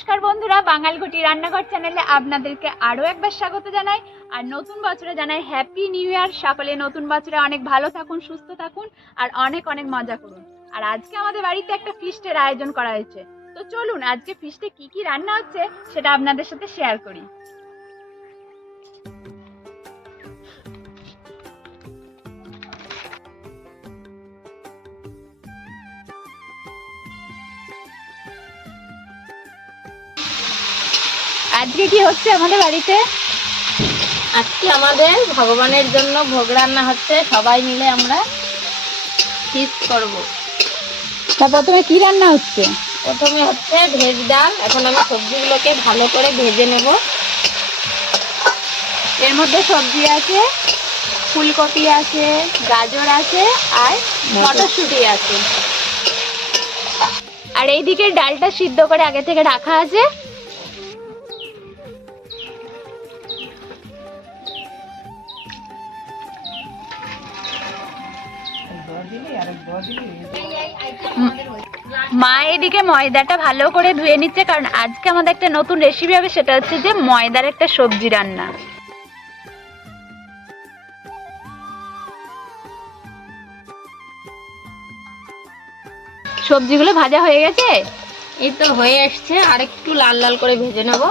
নমস্কার বন্ধুরা বাঙালঘটি রান্নাঘর চ্যানেলে আপনাদেরকে আরও একবার স্বাগত জানাই। আর নতুন বছরে জানাই হ্যাপি নিউ ইয়ার সকলে নতুন বছরে অনেক ভালো থাকুন, সুস্থ থাকুন আর অনেক অনেক মজা করুন। আর আজকে আমাদের বাড়িতে একটা ফিস্টের আয়োজন করা হয়েছে। তো চলুন, আজকে ফিস্টে কি কি রান্না হচ্ছে সেটা আপনাদের সাথে শেয়ার করি। আজকে কি হচ্ছে আমাদের বাড়িতে? আজকে আমাদের ভগবানের জন্য ভোগ রান্না হচ্ছে সবাই মিলে আমরা ফিস্ট করব। তা প্রথমে কি রান্না হচ্ছে? প্রথমে হচ্ছে ভেজ ডাল এখন আমি সবজিগুলোকে ভালো করে ভেজে নেব। এর মধ্যে সবজি আছে ফুলকপি আছে গাজর আছে আর মটরশুঁটি আছে। আর এইদিকে ডালটা সিদ্ধ করে আগে থেকে রাখা আছে। মা এদিকে ময়দাটা ভালো করে ধুয়ে নিচ্ছে কারণ আজকে আমাদের একটা নতুন রেসিপি হবে সেটা হচ্ছে যে ময়দার একটা সবজি রান্না। সবজিগুলো ভাজা হয়ে গেছে? এই তো হয়ে এসছে আর একটু লাল লাল করে ভেজে নেব।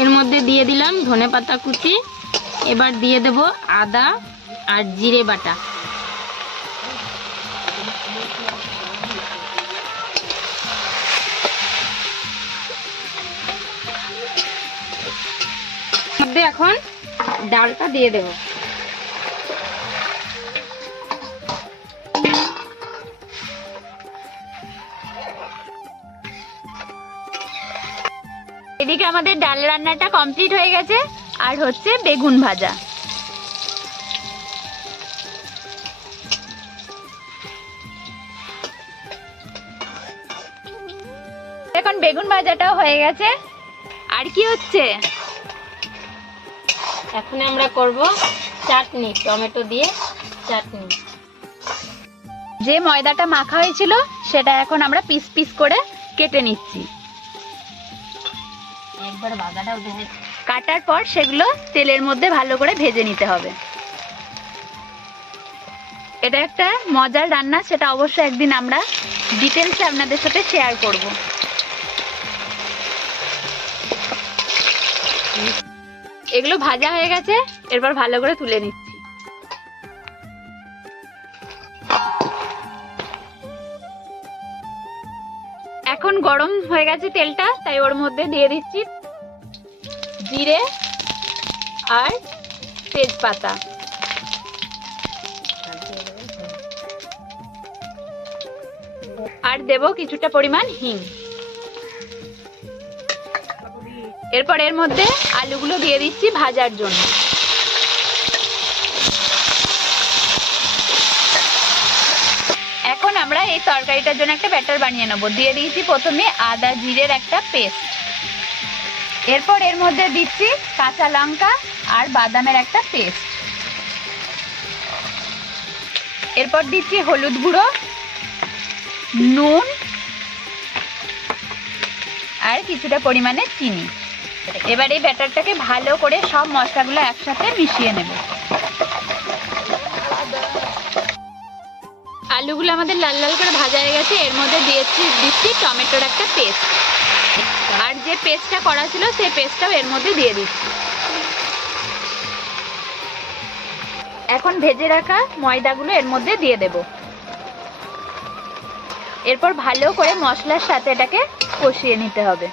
এর মধ্যে দিয়ে দিলাম ধনে পাতা কুচি। এবার দিয়ে দেব আদা আর জিরে বাটা। মধ্যে এখন ডালটা দিয়ে দেব। এদিকে আমাদের ডাল রান্নাটা কমপ্লিট হয়ে গেছে আর হচ্ছে বেগুন ভাজা। এখন বেগুন ভাজাটাও হয়ে গেছে আর কি হচ্ছে? এখন আমরা করব চাটনি টমেটো দিয়ে চাটনি। যে ময়দাটা মাখা হয়েছিল সেটা এখন আমরা পিস পিস করে কেটে নিচ্ছি। একবার বাগাটাও দেখে কাটার পর সেগুলো তেলের মধ্যে ভালো করে ভেজে নিতে হবে। এটা একটা মজার রান্না, সেটা অবশ্যই একদিন আমরা ডিটেলসে আপনাদের সাথে শেয়ার করব। এগুলো ভাজা হয়ে গেছে, এরপর ভালো করে তুলে নিচ্ছি। এখন গরম হয়ে গেছে তেলটা, তাই ওর মধ্যে দিয়ে দিচ্ছি জিরে আর তেজপাতা। আর দেব কিছুটা পরিমাণ হিং। এরপর এর মধ্যে আলুগুলো দিয়ে দিচ্ছি ভাজার জন্য। এখন আমরা এই তরকারিটার জন্য একটা ব্যাটার বানিয়ে নেব। দিয়ে দিয়েছি প্রথমে আদা জিরের একটা পেস্ট। এরপর এর মধ্যে দিচ্ছি কাঁচা লঙ্কা আর বাদামের একটা পেস্ট। এরপর দিচ্ছি হলুদ গুঁড়ো, নুন, আর কিছুটা পরিমাণে চিনি। এবার এই ব্যাটারটাকে ভালো করে সব মশলাগুলো একসাথে মিশিয়ে নেব। আলুগুলো আমাদের লাল লাল করে ভাজা হয়ে গেছে, এর মধ্যে দিয়েছি, দিচ্ছি টমেটোর একটা পেস্ট। যে পেস্টটা করা ছিল, সেই পেস্টটাও এর মধ্যে দিয়ে দিচ্ছি। এখন ভেজে রাখা ময়দাগুলো এর মধ্যে দিয়ে দেব। এরপর ভালো করে মশলার সাথে এটাকে কষিয়ে নিতে হবে।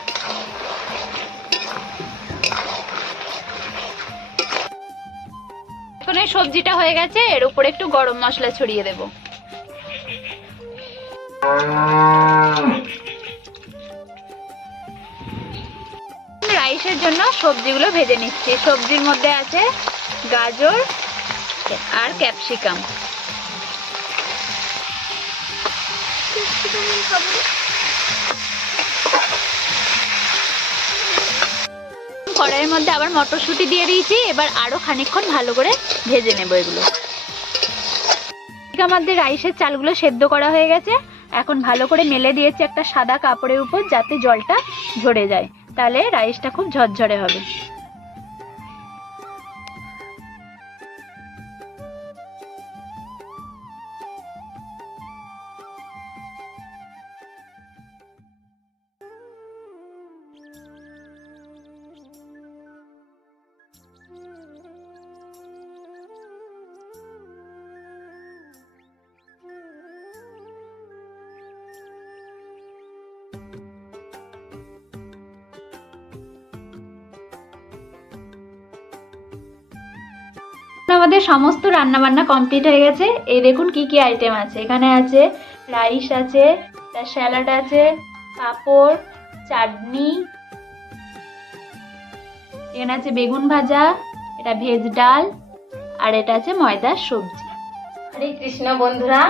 এখন এই সবজিটা হয়ে গেছে, এর উপরে একটু গরম মশলা ছড়িয়ে দেব। রাইসের জন্য সবজিগুলো ভেজে নিচ্ছি। সবজির মধ্যে আছে গাজর আর ক্যাপসিকাম। কড়াইয়ের মধ্যে আবার মটরশুঁটি দিয়ে দিয়েছি। এবার আরও খানিকক্ষণ ভালো করে ভেজে নেব এগুলো। আমাদের রাইসের চালগুলো সেদ্ধ করা হয়ে গেছে, এখন ভালো করে মেলে দিয়েছি একটা সাদা কাপড়ের উপর যাতে জলটা ঝরে যায়। তাহলে রাইসটা খুব ঝরঝরে হবে। আমাদের সমস্ত রান্না বান্না কমপ্লিট হয়ে গেছে। এই দেখুন কি কি আইটেম আছে। এখানে আছে রাইস আছে, তার স্যালাড আছে, পাঁপড়, চাটনি, এখানে আছে বেগুন ভাজা, এটা ভেজ ডাল, আর এটা আছে ময়দার সবজি। হরে কৃষ্ণ বন্ধুরা,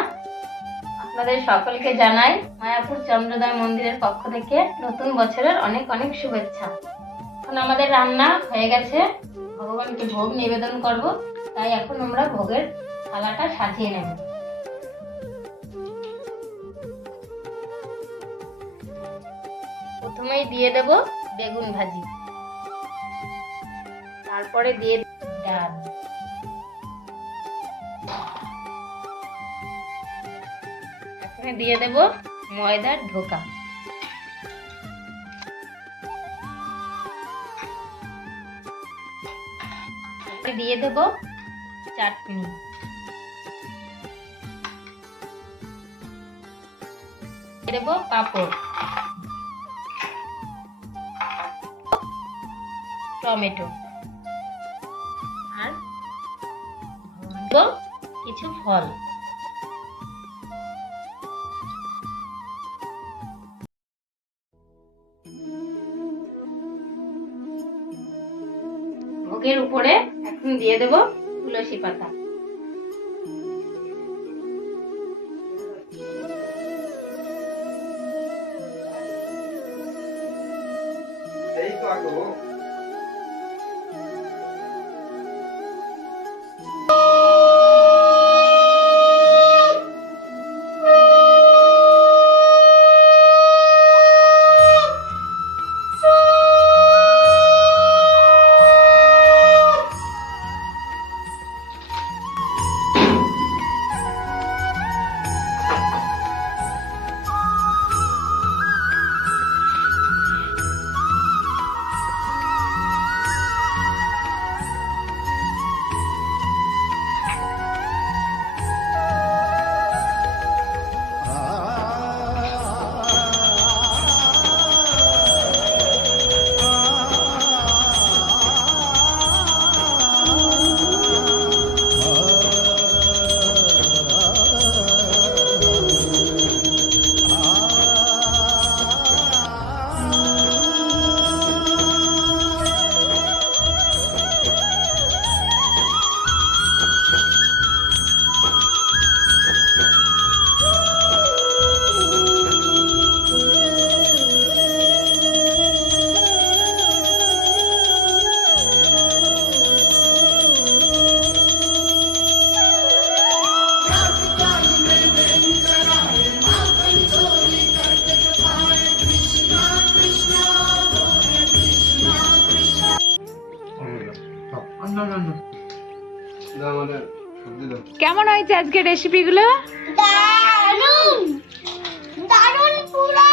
আপনাদের সকলকে জানাই মায়াপুর চন্দ্রদয় মন্দিরের পক্ষ থেকে নতুন বছরের অনেক অনেক শুভেচ্ছা। এখন আমাদের রান্না হয়ে গেছে। ভগবানকে ভোগ নিবেদন করব। তাই এখন আমরা ভোগের থালাটা সাজিয়ে নেব। প্রথমেই দিয়ে দেব বেগুন ভাজি। তারপরে দিয়ে ডাল। এখানে দিয়ে দেব ময়দার ঢোকা দিয়ে দেব চাটনি। দেব পাঁপড়। টমেটো। আর কিছু ফল। ভোগের উপরে এখন দিয়ে দেব তুলসী পাতা। কেমন হয়েছে আজকে রেসিপি গুলো? দারুণ দারুণ পুরা!